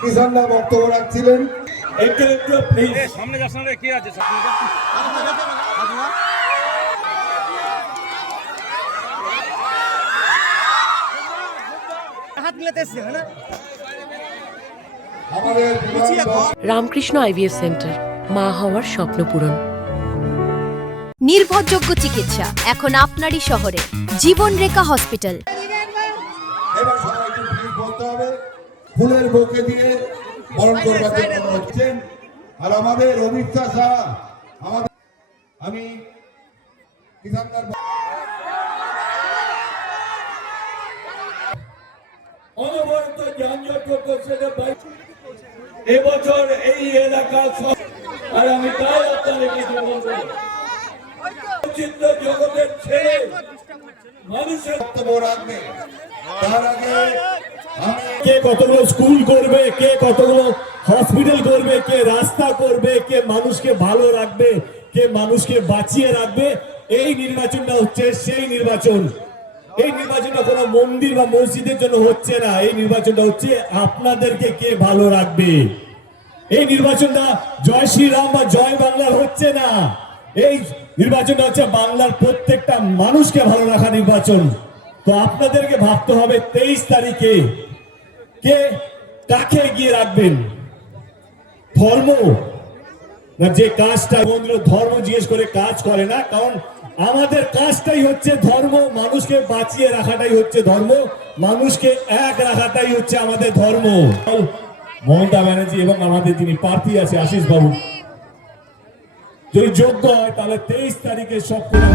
কিষানরা বক্তব্য রাখছিলেন। একটু প্লিজ সামনে যাচ্ছেন রে, কি আছে হাত মিলাতেছে না। রামকৃষ্ণ আইভিএফ সেন্টার, মা হওয়ার স্বপ্ন পূরণ। নির্ভরযোগ্য চিকিৎসা এখন আপনারই শহরে, জীবনরেখা হসপিটাল। এবার সবাই একটু প্লিজ বলতে হবে, ফুলের বুকে দিয়ে বরণ করবার জন্য হচ্ছেন। আর আমাদের অমিতা শাহ, আমাদের আমি কিষানদার অনবরত যানজট করছে এবছর এই এলাকা, আর আমি তাই আপনাদেরকে বলবো, চিত্র জগতের ছেলে মানুষের বক্তব্য রাখবে। তার আগে আমি কে কতগুলো স্কুল করবে, কে কতগুলো হসপিটাল করবে, কে রাস্তা করবে, কে মানুষকে ভালো রাখবে, কে মানুষকে বাঁচিয়ে রাখবে, এই নির্বাচনটা হচ্ছে সেই নির্বাচন। এই নির্বাচনটা কোনো মন্দির বা মসজিদের জন্য হচ্ছে না, এই নির্বাচনটা হচ্ছে আপনাদেরকে কে ভালো রাখবে। এই নির্বাচনটা জয় শ্রীরাম বা জয় বাংলার হচ্ছে না, এই নির্বাচনটা হচ্ছে বাংলার প্রত্যেকটা মানুষকে ভালো রাখা নির্বাচন। তো আপনাদেরকে ভাবতে হবে 23 তারিখে কে কাকে এগিয়ে রাখবেন। ধর্ম না, যে কাজটা ধর্ম জিজ্ঞেস করে কাজ করে না, কারণ আমাদের কাজটাই হচ্ছে ধর্ম, মানুষকে বাঁচিয়ে রাখাটাই হচ্ছে ধর্ম, মানুষকে এক রাখাটাই হচ্ছে আমাদের ধর্ম। মমতা ব্যানার্জি এবং আমাদের যিনি প্রার্থী আছে আশিস বাবু, যদি যোগ্য হয় তাহলে 23 তারিখে সব করে